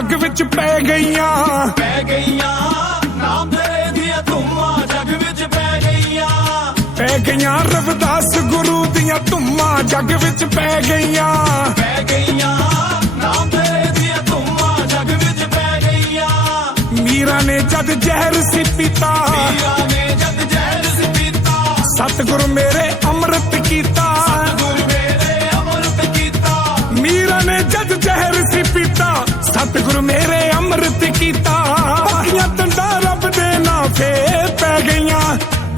ਜੱਗ ਵਿੱਚ ਪੈ ਗਈਆਂ। ਪੈ ਗਈਆਂ ਨਾਮ ਤੇਰੇ ਦੀਆਂ ਧੁੰਮਾਂ ਜੱਗ ਵਿੱਚ ਪੈ ਗਈਆਂ। ਪੈ ਗਈਆਂ ਰਵਿਦਾਸ ਗੁਰੂ ਦੀਆਂ ਧੁੰਮਾਂ ਜੱਗ ਵਿੱਚ ਪੈ ਗਈਆਂ। ਪੈ ਗਈਆਂ ਨਾਮ ਤੇਰੇ ਦੀਆਂ ਧੁੰਮਾਂ ਜੱਗ ਵਿੱਚ ਪੈ ਗਈਆਂ। ਮੀਰਾ ਨੇ ਜਦ ਜ਼ਹਿਰ ਸੀ ਪੀਤਾ। ਪੀਰਾਂ ਨੇ ਜਦ ਜ਼ਹਿਰ ਸੀ ਪੀਤਾ। ਸਤਿਗੁਰ ਮੇਰੇ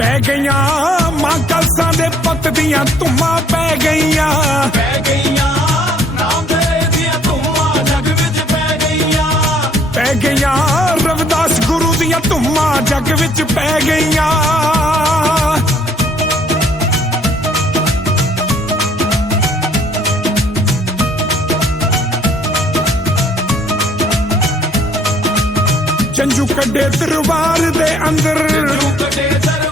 ਪੈ ਗਈਆਂ, ਮਾਂ ਕਲਸਾਂ ਦੇ ਪੁੱਤ ਦੀਆਂ ਧੁੰਮਾਂ ਪੈ ਗਈਆਂ। ਪੈ ਗਈਆਂ ਨਾਮ ਤੇਰੇ ਦੀਆਂ ਧੁੰਮਾਂ ਜੱਗ ਵਿੱਚ ਪੈ ਗਈਆਂ ਪੈ ਗਈਆਂ ਰਵਿਦਾਸ ਗੁਰੂ ਦੀਆਂ ਧੁੰਮਾਂ ਜਗ ਵਿੱਚ ਪੈ ਗਈਆਂ। ਜੰਜੂ ਕੱਢੇ ਦਰਬਾਰ ਦੇ ਅੰਦਰ ਕੱਢੇ ਦਰਬਾਰ ਦੇ ਅੰਦਰ।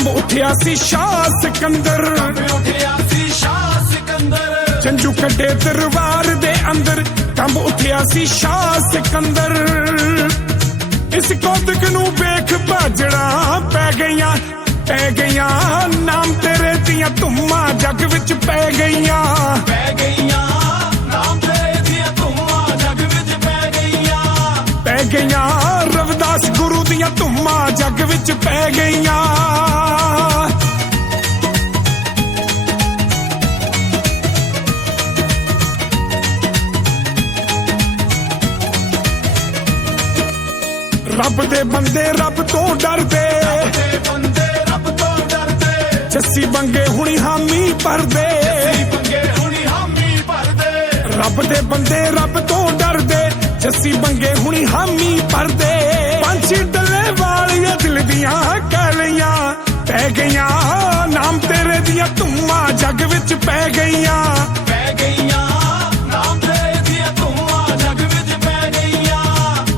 ਕੰਬ ਉੱਠਿਆ ਸੀ ਸ਼ਾਹ ਸਿਕੰਦਰ। ਉੱਠਿਆ ਸੀ ਸ਼ਾਹ ਸਿਕੰਦਰ ਜੰਜੂ ਕੱਢੇ ਦਰਬਾਰ ਦੇ ਅੰਦਰ ਕੰਬ ਉੱਠਿਆ ਸੀ ਸ਼ਾਹ ਸਿਕੰਦਰ। ਇਸ ਕੌਤਕ ਨੂੰ ਵੇਖ ਭਾਜੜਾ ਪੈ ਗਈਆਂ ਪੈ ਗਈਆਂ, ਨਾਮ ਤੇਰੇ ਦੀਆਂ ਧੁੰਮਾਂ ਜੱਗ ਵਿੱਚ ਪੈ ਗਈਆਂ। ਪੈ ਗਈਆਂ ਨਾਮ ਤੇਰੇ ਦੀਆਂ ਧੁੰਮਾਂ ਜੱਗ ਵਿੱਚ ਪੈ ਗਈਆਂ ਪੈ ਗਈਆਂ ਦਾਸ ਗੁਰੂ ਦੀਆਂ ਧੁੰਮਾਂ ਜੱਗ ਵਿੱਚ ਪੈ ਗਈਆਂ। ਰੱਬ ਦੇ ਬੰਦੇ ਰੱਬ ਤੋਂ ਡਰਦੇ। ਰੱਬ ਤੋਂ ਡਰਦੇ ਜੱਸੀ ਬੰਗੇ ਹੁਣੀ ਹਾਮੀ ਭਰਦੇ। ਹੁਣੀ ਹਾਮੀ ਭਰਦੇ। ਰੱਬ ਦੇ ਬੰਦੇ ਰੱਬ ਤੋਂ ਡਰਦੇ। ਜੱਸੀ ਬੰਗੇ ਹੁਣੀ ਹਾਮੀ ਪਰਦੇ ਪੰਛੀ ਡੱਲੇ ਵਾਲੀਆਂ ਦਿਲ ਦੀਆਂ ਕਲੀਆਂ ਪੈ ਗਈਆਂ। ਨਾਮ ਤੇਰੇ ਦੀਆਂ ਧੁੰਮਾਂ ਜੱਗ ਵਿੱਚ ਪੈ ਗਈਆਂ। ਪੈ ਗਈਆਂ ਨਾਮ ਤੇਰੇ ਦੀਆਂ ਧੁੰਮਾਂ ਜੱਗ ਵਿੱਚ ਪੈ ਗਈਆਂ।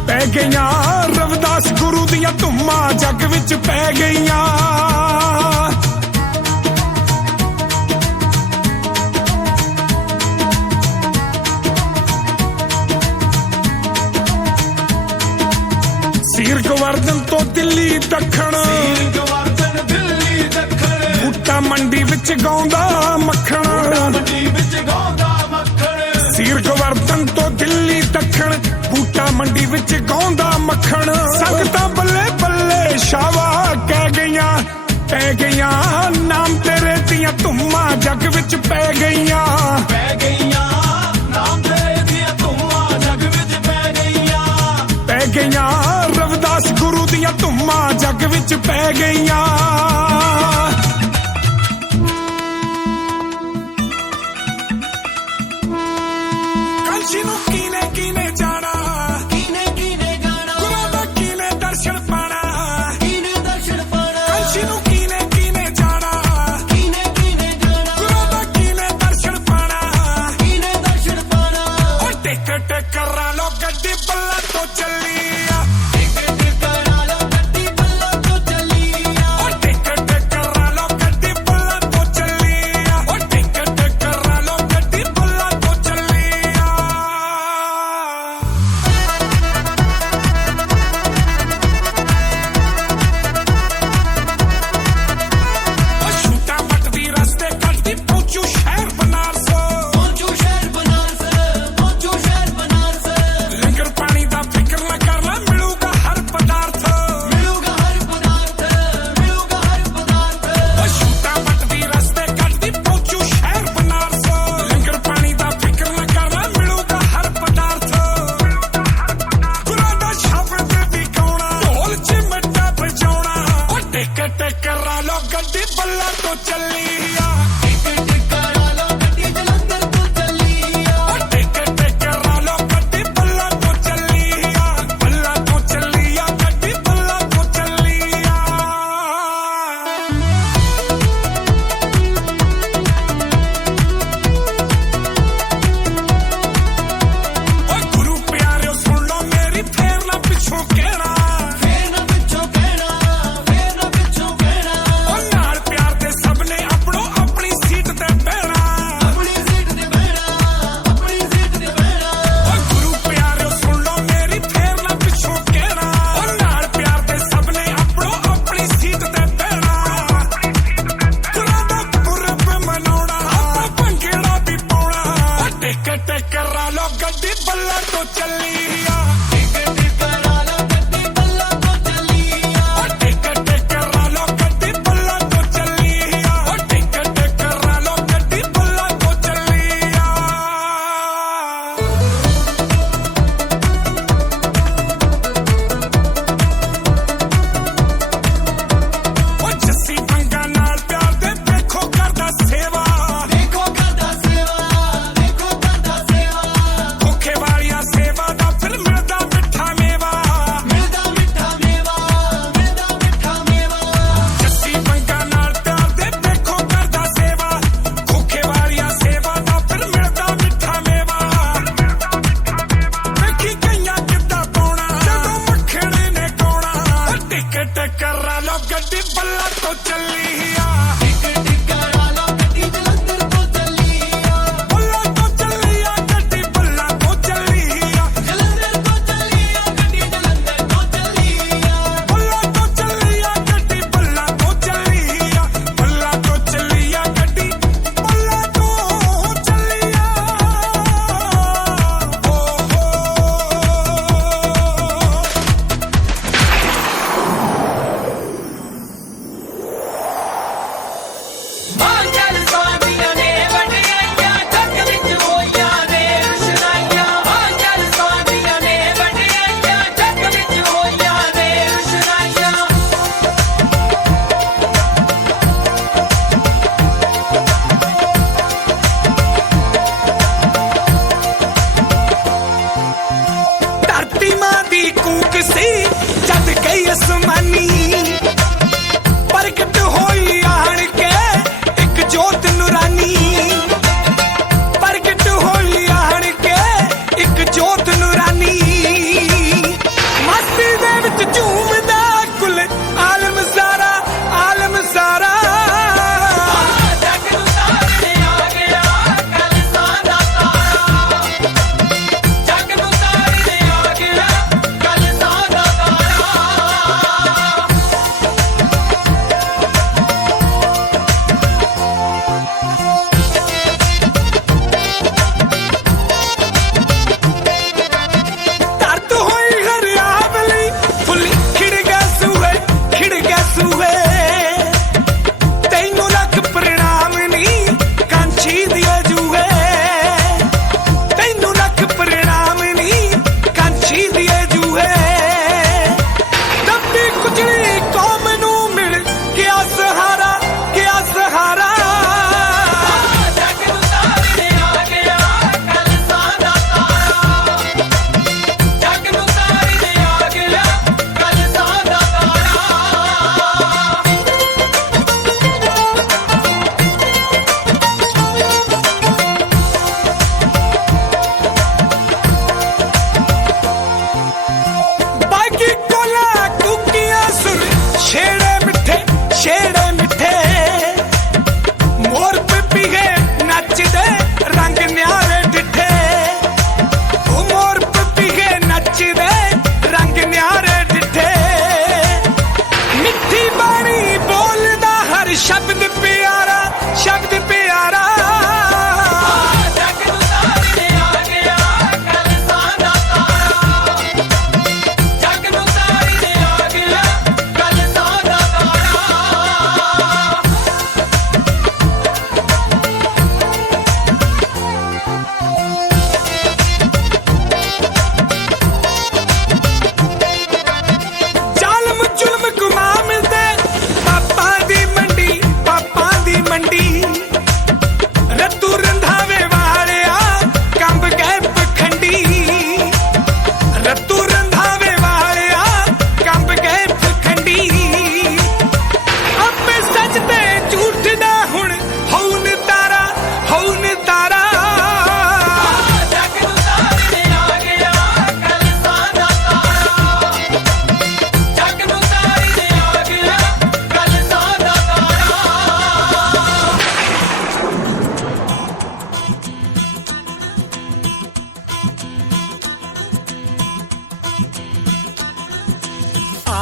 ਪੈ ਗਈਆਂ ਰਵਿਦਾਸ ਗੁਰੂ ਦੀਆਂ ਧੁੰਮਾਂ ਜੱਗ ਵਿੱਚ ਪੈ ਗਈਆਂ। ਸੀਰ ਗਵਰਦਨ ਤੋਂ ਦਿੱਲੀ ਦੱਖਣ। ਸੀਰ ਬੂਟਾ ਮੰਡੀ ਵਿੱਚ ਗਾਉਂਦਾ ਮੱਖਣ। ਮੰਡੀ ਸੀਰ ਗਵਰਦਨ ਤੋਂ ਦਿੱਲੀ ਦੱਖਣ ਬੂਟਾ ਮੰਡੀ ਵਿੱਚ ਗਾਉਂਦਾ ਮੱਖਣ। ਸੰਗਤਾਂ ਬੱਲੇ ਬੱਲੇ ਸ਼ਾਵਾ ਕਹਿ ਗਈਆਂ ਪੈ ਗਈਆਂ ਨਾਮ ਤੇਰੇ ਦੀਆਂ ਧੁੰਮਾਂ ਜੱਗ ਵਿੱਚ ਪੈ ਗਈਆਂ। ਪੈ ਗਈਆਂ। ਵਿੱਚ ਪੈ ਗਈਆਂ।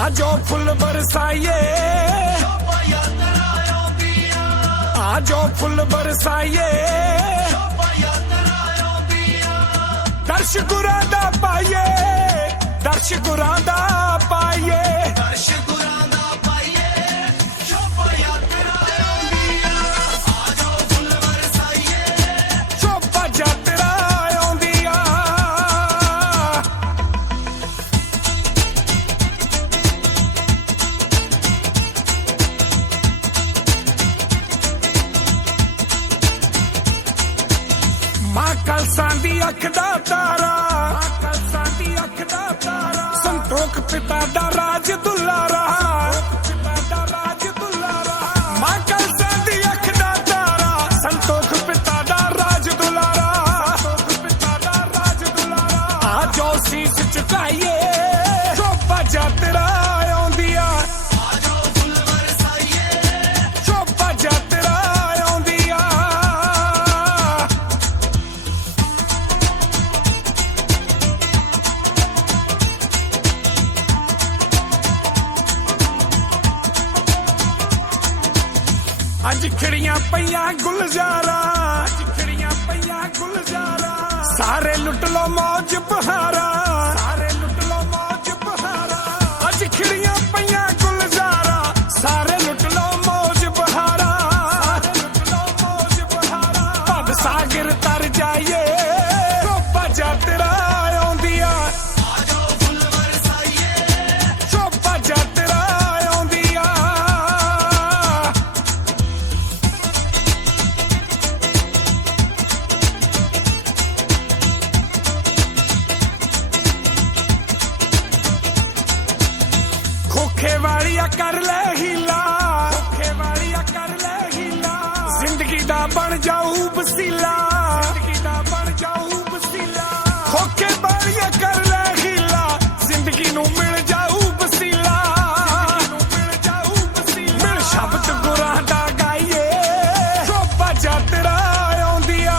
ਆਜੋ ਫੁੱਲ ਬਰਸਾਈਏ। ਸ਼ੋਭਾ ਯਾਤਰਾ ਆਉਂਦੀਆਂ ਆਜੋ ਫੁੱਲ ਬਰਸਾਈਏ। ਸ਼ੋਭਾ ਯਾਤਰਾ ਆਉਂਦੀਆਂ ਦਰਸ਼ ਗੁਰਾਂ ਦਾ ਪਾਈਏ ਦਰਸ਼ ਗੁਰਾਂ ਦਾ ਪਾਈਏ। ਦਰਸ਼ ਸੰਤੋਖ ਪਿਤਾ ਦਾ ਰਾਜ ਦੁਲਾਰਾ ਪਿਤਾ ਦਾ ਰਾਜ ਦੁਲਾਰਾ ਮਾਂ ਕਲਸਾਂ ਦੀ ਅੱਖ ਦਾ ਤਾਰਾ ਸੰਤੋਖ ਪਿਤਾ ਦਾ ਰਾਜ ਦੁਲਾਰਾ ਸੰਤੋਖ ਪਿਤਾ ਦਾ ਰਾਜ ਦੁਲਾਰਾ ਆ ਜੋ ਸੀਸ ਝੁਕਾਈਏ ਚੋਪਾ ਯਾਤਰਾ ਆਉਂਦੀ ਆ ਸਾਰੇ ਲੁੱਟ ਲੋ ਮੌਜ ਬਹਾਰਾ ਜਾਊ ਵਸੀਲਾ ਜ਼ਿੰਦਗੀ ਦਾ ਬਣ ਜਾਊ ਵਸੀਲਾ ਖੋਖੇ ਵਾਲੀਆ ਕਰ ਲੈ ਹੀਲਾ। ਜ਼ਿੰਦਗੀ ਨੂੰ ਮਿਲ ਜਾਊ ਵਸੀਲਾ ਮਿਲ ਜਾਊ ਵਸੀਲਾ ਮਿਲ ਸ਼ਬਦ ਗੁਰਾਂ ਦਾ ਗਾਈਏ। ਚੋਪਾ ਯਾਤਰਾ ਆਉਂਦੀ ਆ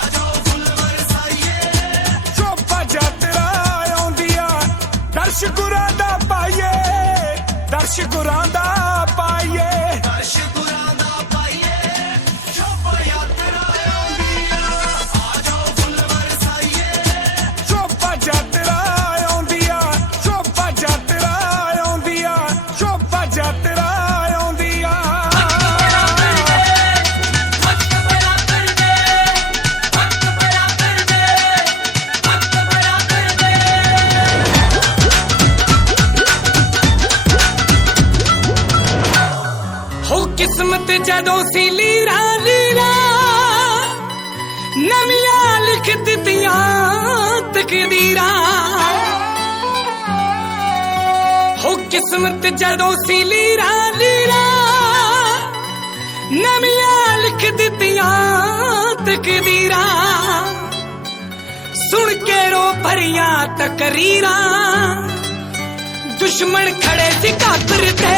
ਆਜੋ ਫੁੱਲ ਵਰਸਾਈਏ ਚੋਪਾ ਯਾਤਰਾ ਆਉਂਦੀ ਆ ਦਰਸ਼ ਗੁਰਾਂ ਦਾ ਪਾਈਏ। ਦਰਸ਼ ਗੁਰਾਂ ਦਾ ਜਦੋਂ ਸੀ ਲੀਰਾ ਲੀਰਾ ਨਵੀਆਂ ਲਿਖ ਦਿੱਤੀਆਂ ਤਕਦੀਰਾਂ ਹੋ ਕਿਸਮਤ ਜਦੋਂ ਸੀ ਲੀਰਾ ਲੀਰਾ ਨਵੀਆਂ ਲਿਖ ਦਿੱਤੀਆਂ ਤਕਦੀਰਾਂ ਸੁਣ ਕੇ ਰੋ ਭਰੀਆਂ ਤਕਰੀਰਾਂ, ਦੁਸ਼ਮਣ ਖੜੇ ਸੀ ਕਾਤਰ ਤੇ।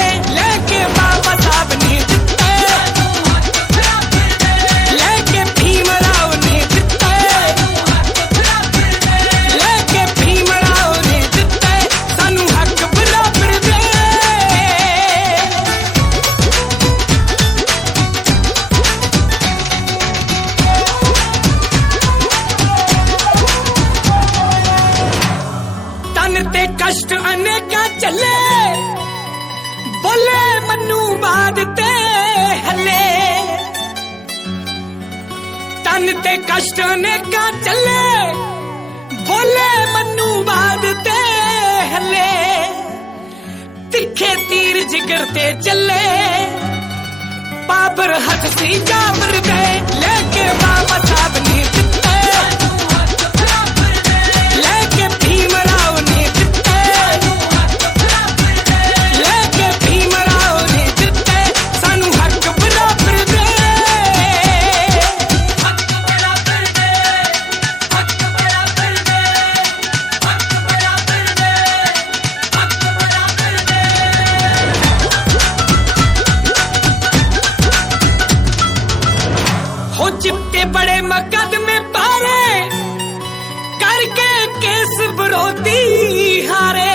ਤੀਰ ਜਿਗਰ ਤੇ ਚੱਲੇ। ਬਾਬਰ ਹੱਥ ਸੀ ਜਾਬਰ ਦੇ ਲੈ रोती हारे।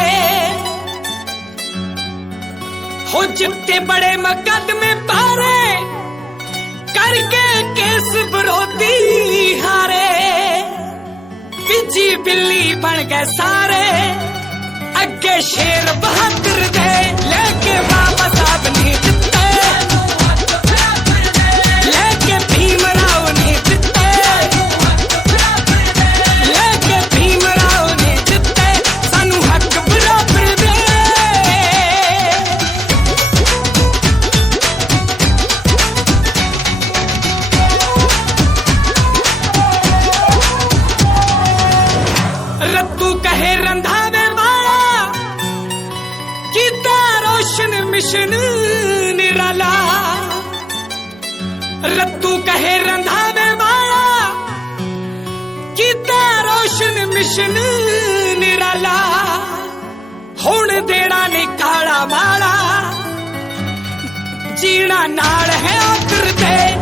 हो जितने बड़े मकदमे पारे, करके केस बरोती हारे। बिज़ी बिल्ली बन गए सारे अगे शेर बहादुर दे, लेके वापस अपनी कृष्ण निराला। रत्तू कहे, रंधा बेमाया कीता रोशन मिशन निराला। हूँ देना निकाला माला जीना नाल है आखर देना